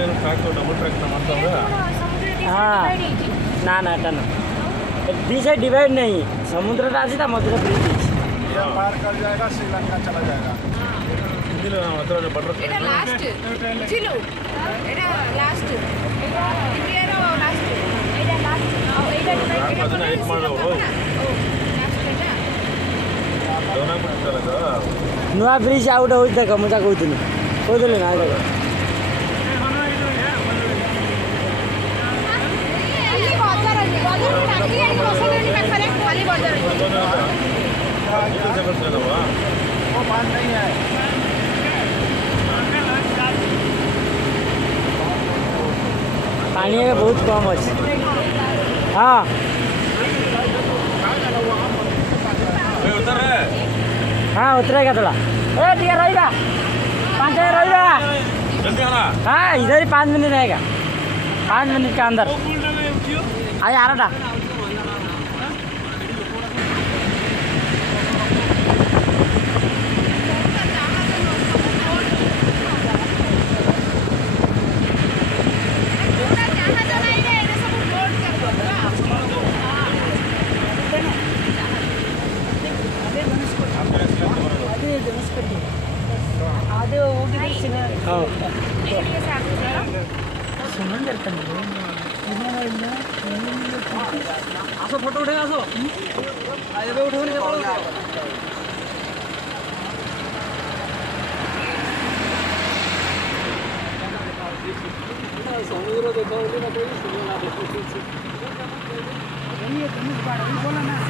double track हाँ ना ना एटा ना बीच है डिवाइड नहीं समुद्र आज मध्य ब्रिज ये पार कर जाएगा श्रीलंका चला जाएगा बटर এটা লাস্ট ছিল এটা লাস্ট ইন্ডিয়ার লাস্ট এটা লাস্ট এইটা এটা ಅದನ್ನ ಹೈಟ್ ಮಾಡೋರು नुआ ब्रिज आउट हो देख मुझे कहूनी कहते ना ಇಲ್ಲಿ ಬಜಾರ್ ಅಲ್ಲಿ ಬಜಾರ್ ಅಲ್ಲಿ ಅಂಗಡಿ ಬಸವನಹಳ್ಳಿ ಪಾಖರೆ ಖಾಲಿ ಬಜಾರ್ वो मान नहीं है पानी का बहुत कम अच्छे हाँ हाँ उतरेगा थोड़ा ठीक है रहेगा 5 मिनट रहेगा हाँ इधर ही 5 मिनट रहेगा 5 मिनट के अंदर आया आ रहा था आसो फोटो उठे आसो एबे उठोनी समुद्र देखा ना कोई सुनो ना